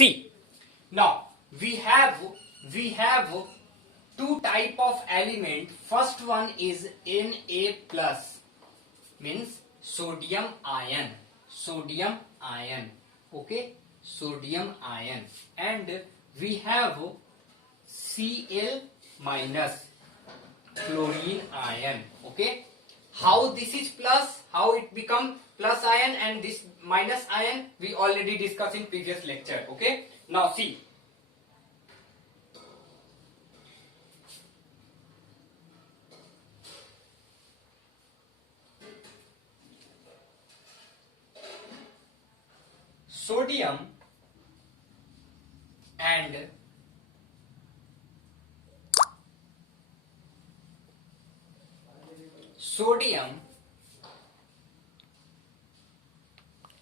see, now we have two type of element. First one is Na plus, means sodium ion, okay, sodium ion, and we have Cl minus, chlorine ion. Okay, how this is plus, how it become plus ion and this minus ion, we already discussed in previous lecture. Okay, now see, sodium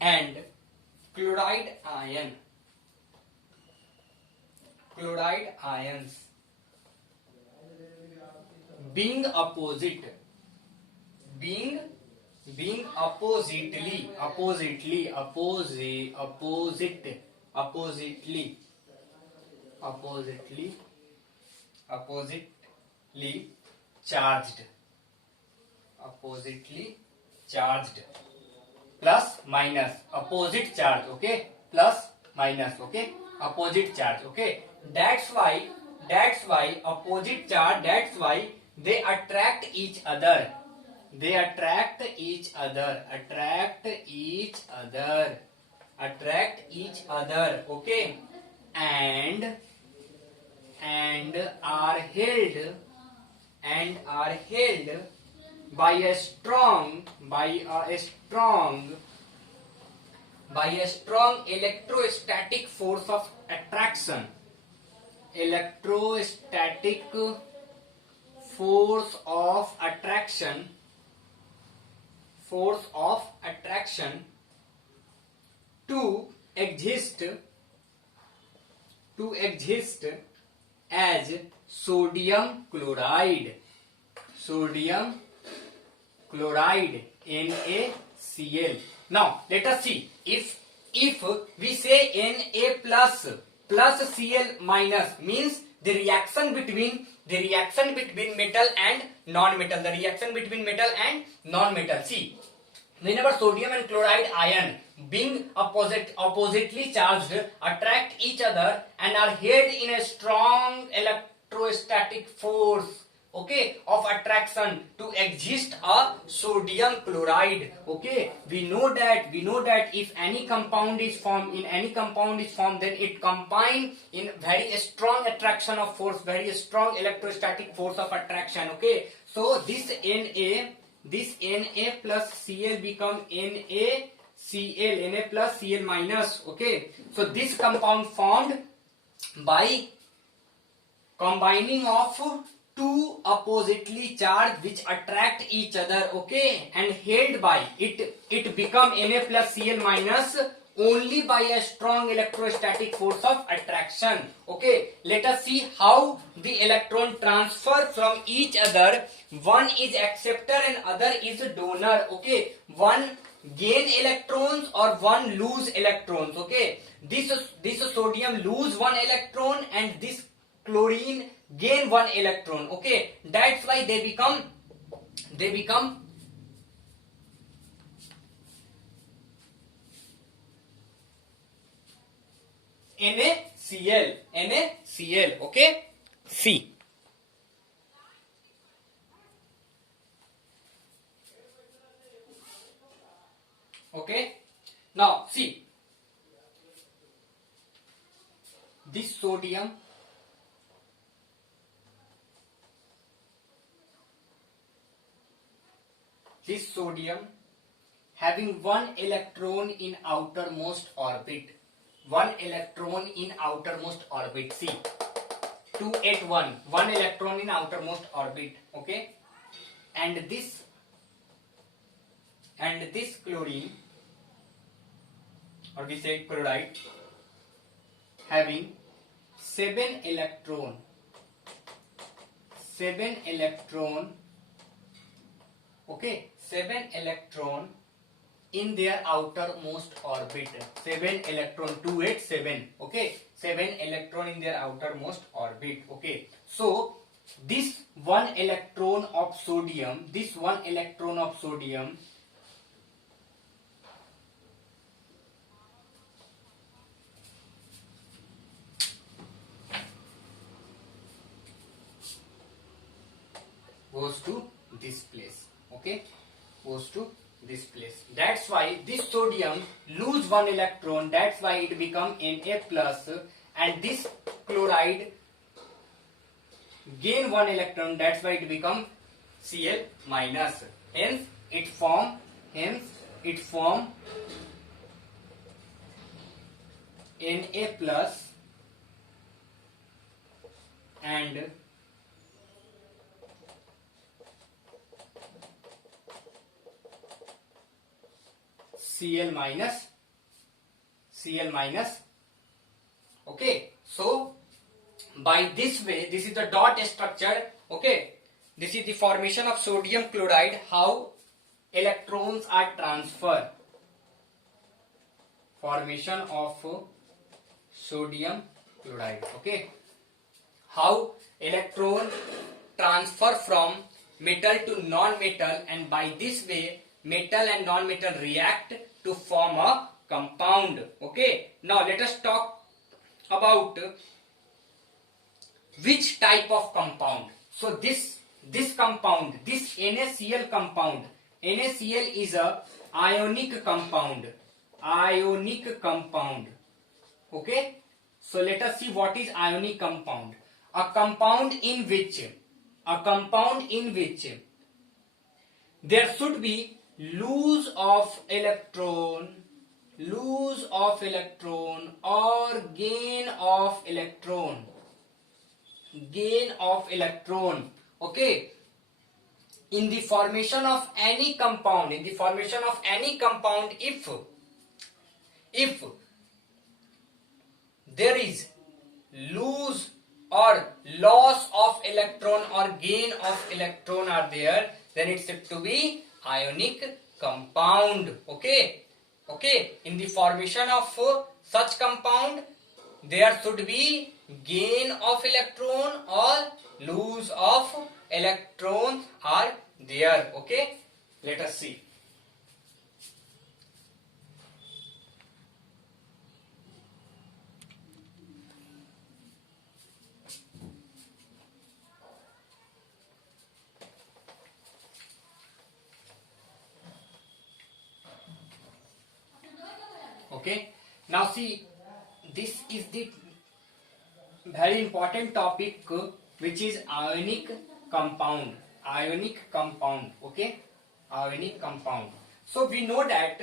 and chloride ions being opposite, being oppositely charged, plus minus, opposite charge. Okay, plus minus. Okay, opposite charge. Okay, that's why opposite charge, that's why they attract each other, okay, and are held by a strong electrostatic force of attraction, to exist as sodium chloride, NaCl. Now let us see, if we say Na plus Cl minus, means the reaction between metal and non-metal, See, whenever sodium and chloride ion being oppositely charged attract each other and are held in a strong electrostatic force, okay, of attraction to exist a sodium chloride. Okay, we know that if any compound is formed, then it combine in very strong attraction of force, very strong electrostatic force of attraction. Okay, so this Na plus Cl become Na plus Cl minus. Okay, so this compound formed by combining of two oppositely charged which attract each other, okay, and held by it become Na plus Cl minus only by a strong electrostatic force of attraction. Okay, let us see how the electron transfer from each other. One is acceptor and other is donor. Okay, one gain electrons or one lose electrons. Okay, this sodium lose one electron and this chlorine gain one electron. Okay, that's why they become NaCl. Okay, C. Okay, now see, this sodium having one electron in outermost orbit, see, 281, one electron in outermost orbit. Okay, and this chlorine, or we say chloride, having 7 electron, okay, 7 electron in their outermost orbit. 7 electron, 2 8 7. Okay, 7 electron in their outermost orbit. Okay, so this one electron of sodium, goes to this place. Okay, goes to this place. That's why this sodium lose one electron. That's why it become Na plus, and this chloride gain one electron. That's why it become Cl minus. Hence it form Na plus and Cl minus. Okay, so by this way, this is the dot structure. Okay, this is the formation of sodium chloride, how electrons are transferred. Formation of sodium chloride. Okay, how electron transfer from metal to non-metal, and by this way metal and non-metal react to form a compound. Okay, now let us talk about which type of compound. So this compound, this NaCl compound, NaCl is a ionic compound. Okay, so let us see what is ionic compound. A compound in which there should be loss of electron or gain of electron. Okay, in the formation of any compound, if there is lose or loss of electron or gain of electron are there, then it's said to be ionic compound. Okay, in the formation of such compound, there should be gain of electron or lose of electron are there. Okay, let us see. Okay, now see, this is the very important topic, which is ionic compound. Okay, ionic compound. So we know that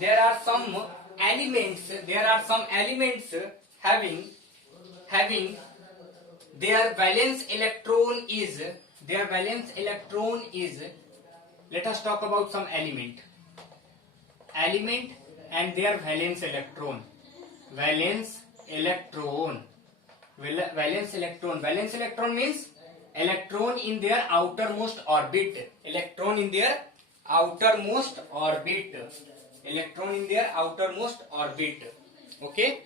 there are some elements having their valence electron is, let us talk about some element and their valence electron. Valence electron means electron in their outermost orbit. Okay,